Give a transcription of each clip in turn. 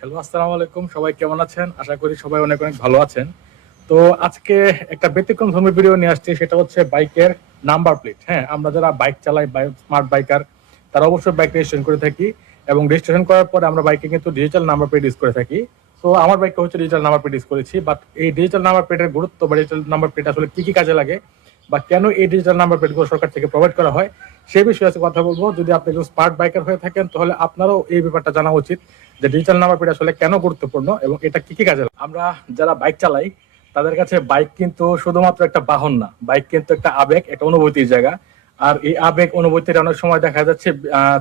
Hello, আসসালামু আলাইকুম। সবাই কেমন আছেন? আশা করি সবাই অনেক অনেক ভালো আছেন। তো আজকে একটা ব্যতিক্রমধর্মী ভিডিও নিয়ে আসছি, সেটা হচ্ছে বাইকের নাম্বার প্লেট। হ্যাঁ, আমরা যারা বাইক চালাই, স্মার্ট বাইকার, তারা অবশ্যই বাইক রেজিস্ট্রেশন করে থাকি এবং রেজিস্ট্রেশন করার পরে আমরা বাইকে কিন্তু ডিজিটাল নাম্বার প্লেট ইউজ করে থাকি। তো আমার বাইকে হচ্ছে ডিজিটাল নাম্বার প্লেট ইউজ করেছি, বাট এই ডিজিটাল নাম্বার প্লেটের গুরুত্ব বা ডিজিটাল নাম্বার প্লেট আসলে কি কি কাজে লাগে বা কেন এই ডিজিটাল নাম্বার প্লেটগুলো সরকার থেকে প্রোভাইড করা হয়, সেই বিষয়ে আজকে কথা বলবো। যদি আপনি একজন স্মার্ট বাইকার হয়ে থাকেন, তাহলে আপনারও এই ব্যাপারটা জানা উচিত যে ডিজিটাল নাম্বার প্লেট আসলে কেন গুরুত্বপূর্ণ এবং এটা কি কি কাজে লাগে। আমরা যারা বাইক চালাই, তাদের কাছে বাইক কিন্তু শুধুমাত্র একটা বাহন না, বাইক কিন্তু একটা আবেগ, একটা অনুভূতির জায়গা। আর এই আবেগ অনুভূতির অনেক সময় দেখা যাচ্ছে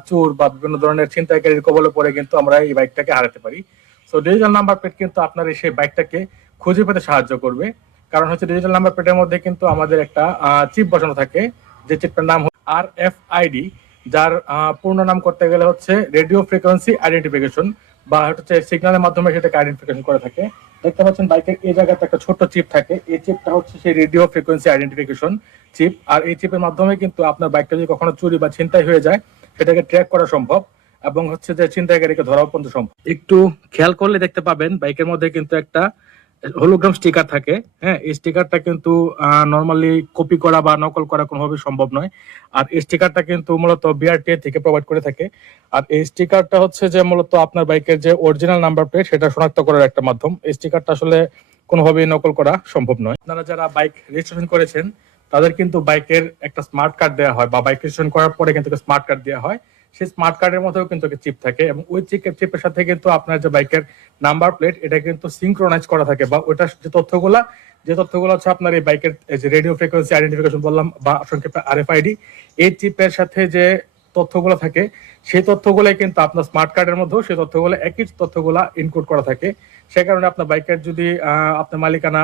চোর বা বিভিন্ন ধরনের ছিনতাইকারীর কবলে পড়ে কিন্তু আমরা এই বাইকটাকে হারাতে পারি। সো ডিজিটাল নাম্বার প্লেট কিন্তু আপনার সেই বাইকটাকে খুঁজে পেতে সাহায্য করবে। কারণ হচ্ছে ডিজিটাল নাম্বার প্লেটের মধ্যে কিন্তু আমাদের একটা চিপ বসানো থাকে, যে চিপটার নাম RFID, যার পূর্ণ নাম করতে গেলে হচ্ছে রেডিও ফ্রিকোয়েন্সি আইডেন্টিফিকেশন, বা হচ্ছে সিগন্যালের মাধ্যমে সেটাকে আইডেন্টিফিকেশন করে থাকে। দেখতে পাচ্ছেন বাইকের এই জায়গাতে একটা ছোট্ট চিপ থাকে, এই চিপটা হচ্ছে সেই রেডিও ফ্রিকোয়েন্সি আইডেন্টিফিকেশন চিপ। আর এই চিপের মাধ্যমে কিন্তু আপনার বাইকটা যদি কখনো চুরি বা ছিনতাই হয়ে যায়, সেটাকে ট্র্যাক করা সম্ভব এবং হচ্ছে যে ছিনতাইকারীকে ধরাও পর্যন্ত সম্ভব। একটু খেয়াল করলে দেখতে পাবেন বাইকের মধ্যে কিন্তু একটা হলোগ্রাম স্টিকার থাকে। হ্যাঁ, এই স্টিকারটা কিন্তু নর্মালি কপি করা বা নকল করা কোনোভাবে সম্ভব নয়। আর এই স্টিকারটা কিন্তু মূলত বিআরটিএ থেকে প্রোভাইড করে থাকে। আর এই স্টিকারটা হচ্ছে যে মূলত আপনার বাইকের যে অরিজিনাল নাম্বার প্লেট, সেটা শনাক্ত করার একটা মাধ্যম। এই স্টিকারটা আসলে কোনোভাবেই নকল করা সম্ভব নয়। আপনারা যারা বাইক রেজিস্ট্রেশন করেছেন, তাদের কিন্তু বাইকের একটা স্মার্ট কার্ড দেওয়া হয়, বা বাইক রেজিস্ট্রেশন করার পরে কিন্তু স্মার্ট কার্ড দেওয়া হয়। সেই স্মার্ট কার্ডের মধ্যেও কিন্তু চিপ থাকে এবং ওই চিপের সাথে কিন্তু আপনার যে বাইকের নাম্বার প্লেট, এটা কিন্তু সিঙ্ক্রোনাইজ করা থাকে, বা ওটার যে তথ্যগুলো হচ্ছে আপনার এই বাইকের যে রেডিও ফ্রিকোয়েন্সি আইডেন্টিফিকেশন বললাম, বা সংক্ষেপে RFID, এই চিপের সাথে যে তথ্যগুলো থাকে, সেই তথ্যগুলাই কিন্তু আপনার স্মার্ট কার্ডের মধ্যেও সেই তথ্যগুলো, একই তথ্যগুলো ইনক্লুড করা থাকে। সে কারণে আপনার বাইকের যদি আপনার মালিকানা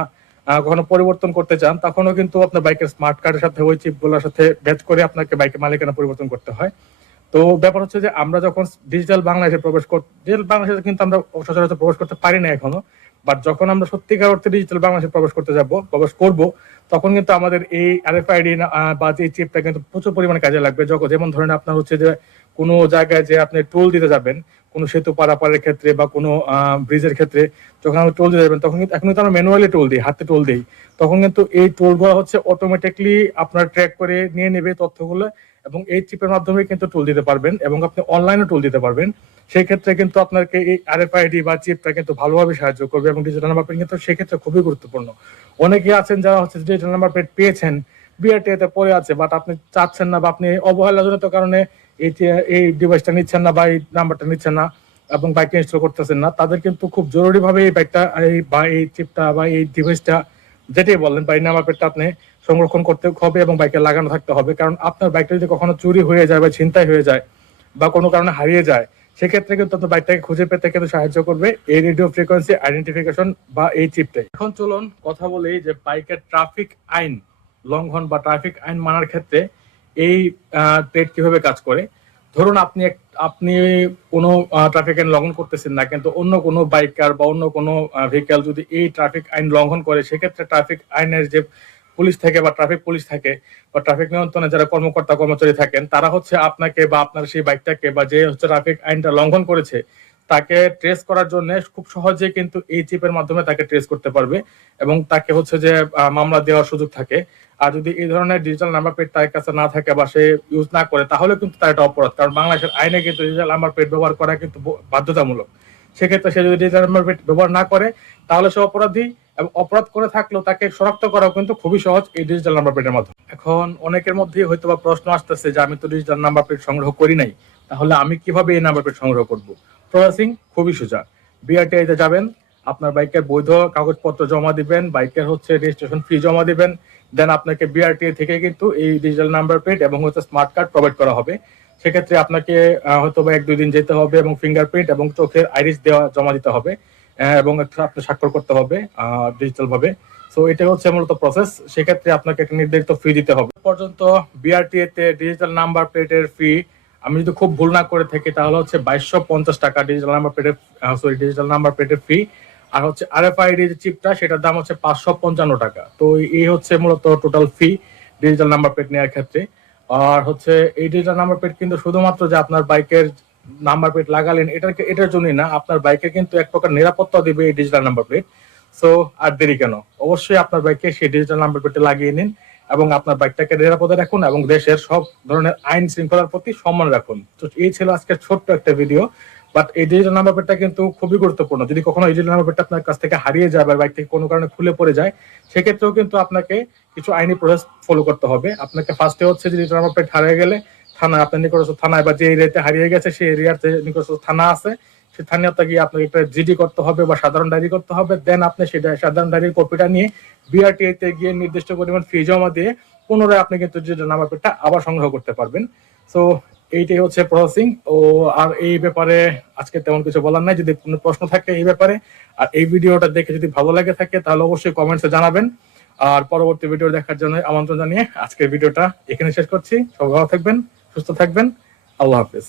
কখনো পরিবর্তন করতে চান, তখনও কিন্তু আপনার বাইকের স্মার্ট কার্ডের সাথে ওই চিপগুলোর সাথে ম্যাচ করে আপনাকে বাইকের মালিকানা পরিবর্তন করতে হয়। তো ব্যাপার হচ্ছে যে আমরা যখন ডিজিটাল বাংলাদেশে কিন্তু আমরা সচরাচর প্রবেশ করতে পারি না এখনো, বাট যখন আমরা সত্যিকার অর্থে ডিজিটাল বাংলাদেশে প্রবেশ করব, তখন কিন্তু আমাদের এই RFID বা যে চিপটা কিন্তু প্রচুর পরিমাণে কাজে লাগবে। যেমন ধরেন আপনার হচ্ছে যে কোনো জায়গায় যে আপনি টোল দিতে যাবেন, কোনো সেতু পারাপারের ক্ষেত্রে বা কোনো ব্রিজের ক্ষেত্রে, যখন আমরা টোল দিতে যাবেন, তখন কিন্তু এখন কিন্তু আমরা ম্যানুয়ালি টোল দিই, হাতে টোল দিই। তখন কিন্তু এই টোলগুলো হচ্ছে অটোমেটিকলি আপনার ট্র্যাক করে নিয়ে নেবে তথ্যগুলো, এবং এই চিপের মাধ্যমে কিন্তু টুল দিতে পারবেন এবং আপনি অনলাইনে টুল দিতে পারবেন। সেই ক্ষেত্রে কিন্তু আপনাকে এই RFID বা চিপটা কিন্তু ভালোভাবে সাহায্য করবে, এবং ডিজিটাল নাম্বার প্লেট কিন্তু সেক্ষেত্রে খুবই গুরুত্বপূর্ণ। অনেকে আছেন যারা হচ্ছে ডিজিটাল নাম্বার প্লেট পেয়েছেন, বিআরটিএ তে পড়ে আছে, বাট আপনি চাচ্ছেন না বা আপনি অবহেলাজনিত কারণে এই ডিভাইসটা নিচ্ছেন না বা এই নাম্বারটা নিচ্ছেন না এবং বাইকে ইনস্টল করতেছেন না, তাদের কিন্তু খুব জরুরিভাবে এই বাইকটা এই চিপটা বা এই ডিভাইসটা, যেটাই বলেন, বা এই নাম্বার প্লেটটা আপনি সংরক্ষণ করতে হবে এবং বাইকে লাগানো থাকতে হবে। কারণ আপনার বাইকটা যদি কখনো চুরি হয়ে যায় বা ছিনতাই হয়ে যায় বা কোনো কারণে হারিয়ে যায়, সেক্ষেত্রে কিন্তু আপনার বাইকটাকে খুঁজে পেতে কিন্তু সাহায্য করবে এই রেডিও ফ্রিকোয়েন্সি আইডেন্টিফিকেশন বা এই চিপটাই। এখন চলুন কথা বলি যে বাইকের ট্রাফিক আইন লঙ্ঘন বা ট্রাফিক আইন মানার ক্ষেত্রে এই প্লেট কিভাবে কাজ করে। ধরুন আপনি কোনো ট্রাফিক আইন লঙ্ঘন করতেছেন না, কিন্তু অন্য কোনো বাইকার বা অন্য কোনো ভেহিক্যাল যদি এই ট্রাফিক আইন লঙ্ঘন করে, সেক্ষেত্রে ট্রাফিক আইনের যে পুলিশ থাকে বা ট্রাফিক পুলিশ থাকে বা ট্রাফিক নিয়ন্ত্রণে যারা কর্মকর্তা কর্মচারী থাকেন, তারা হচ্ছে আপনাকে বা আপনার সেই বাইকটাকে বা যে হচ্ছে ট্রাফিক আইনটা লঙ্ঘন করেছে, তাকে ট্রেস করার জন্য খুব সহজে কিন্তু এই চিপের মাধ্যমে তাকে ট্রেস করতে পারবে এবং তাকে হচ্ছে যে মামলা দেওয়ার সুযোগ থাকে। আর যদি এই ধরনের ডিজিটাল নাম্বার প্লেট তার কাছে না থাকে বা সে ইউজ না করে, তাহলে কিন্তু তার এটা অপরাধ। কারণ বাংলাদেশের আইনে কিন্তু ডিজিটাল নাম্বার প্লেট ব্যবহার করা কিন্তু বাধ্যতামূলক। সেক্ষেত্রে সে যদি ডিজিটাল নাম্বার প্লেট ব্যবহার না করে, তাহলে সে অপরাধী, এবং অপরাধ করে থাকলেও তাকে শনাক্ত করাও কিন্তু খুবই সহজ এই ডিজিটাল নাম্বার প্লেটের মাধ্যমে। এখন অনেকের মধ্যেই হয়তো বা প্রশ্ন আসতেছে যে আমি তো ডিজিটাল নাম্বার প্লেট সংগ্রহ করি নাই, তাহলে আমি কিভাবে এই নাম্বার প্লেট সংগ্রহ করব। প্রসেসিং খুবই সোজা। বিআরটিআই তে যাবেন, আপনার বাইকের বৈধ কাগজপত্র জমা দিবেন, বাইকের হচ্ছে রেজিস্ট্রেশন ফি জমা দিবেন, দেন আপনাকে বিআরটিএ থেকে কিন্তু এই ডিজিটাল নাম্বার প্লেট এবং হচ্ছে স্মার্ট কার্ড প্রোভাইড করা হবে। সেক্ষেত্রে আপনাকে হয়তো বা 1-2 দিন যেতে হবে এবং ফিঙ্গারপ্রিন্ট এবং চোখের আইরিস দেওয়া জমা দিতে হবে, এবং আপনার স্বাক্ষর করতে হবে ডিজিটাল ভাবে। সো এটা হচ্ছে মূলত প্রসেস। সেক্ষেত্রে আপনাকে একটা নির্ধারিত ফি দিতে হবে। পর্যন্ত বিআরটিএ তে ডিজিটাল নাম্বার প্লেটের ফি, আমি যদি খুব ভুল না করে থাকি, তাহলে হচ্ছে 2250 টাকা ডিজিটাল নাম্বার প্লেটের ফি। আর হচ্ছে RFID যে চিপটা, সেটার দাম হচ্ছে 555 টাকা। তো এই হচ্ছে মূলত টোটাল ফি ডিজিটাল নাম্বার প্লেট নেওয়ার ক্ষেত্রে। আর হচ্ছে এই ডিজিটাল নাম্বার প্লেট কিন্তু শুধুমাত্র যে আপনার বাইকের নাম্বার প্লেট লাগালেন, এটার জন্যই না, আপনার বাইকে কিন্তু এক প্রকার নিরাপত্তা দিবে এই ডিজিটাল নাম্বার প্লেট। সো আর দেরি কেন, অবশ্যই আপনার বাইকে সেই ডিজিটাল নাম্বার প্লেটটা লাগিয়ে নিন এবং আপনার বাইকটাকে নিরাপদে রাখুন এবং দেশের সব ধরনের আইন শৃঙ্খলার প্রতি সম্মান রাখুন। তো এই ছিল আজকের ছোট্ট একটা ভিডিও, বাট এই ডিজিটাল নাম্বার প্লেটটা কিন্তু খুবই গুরুত্বপূর্ণ। যদি কখনো এই ডিজিটাল নাম্বার প্লেটটা আপনার কাছ থেকে হারিয়ে যায় বা বাইক থেকে কোনো কারণে খুলে পড়ে যায়, সেক্ষেত্রেও কিন্তু আপনাকে কিছু আইনি প্রসেস ফলো করতে হবে। আপনাকে ফার্স্টে হচ্ছে যে ডিজিটাল নাম্বার প্লেট হারিয়ে গেলে থানায়, আপনার নিকটস্থ থানায় বা যে এরিয়াতে হারিয়ে গেছে সেই এরিয়াতে নিকটস্থ থানা আছে, সেই থানাতে গিয়ে আপনাকে একটা জিডি করতে হবে বা সাধারণ ডায়েরি করতে হবে। দেন আপনি সেটা সাধারণ ডায়েরির কপিটা নিয়ে বিআরটিএ তে গিয়ে নির্দিষ্ট পরিমাণ ফি জমা দিয়ে পুনরায় আপনি কিন্তু ডিজিটাল নাম্বার প্লেটটা আবার সংগ্রহ করতে পারবেন। সো এইটাই হচ্ছে প্রসেসিং। ও আর এই ব্যাপারে আজকে তেমন কিছু বলার নাই। যদি কোনো প্রশ্ন থাকে এই ব্যাপারে আর এই ভিডিওটা দেখে যদি ভালো লাগে থাকে তাহলে অবশ্যই কমেন্টসে জানাবেন। আর পরবর্তী ভিডিও দেখার জন্য আমন্ত্রণ জানিয়ে আজকের ভিডিওটা এখানে শেষ করছি। সবাই ভালো থাকবেন, সুস্থ থাকবেন। আল্লাহ হাফিজ।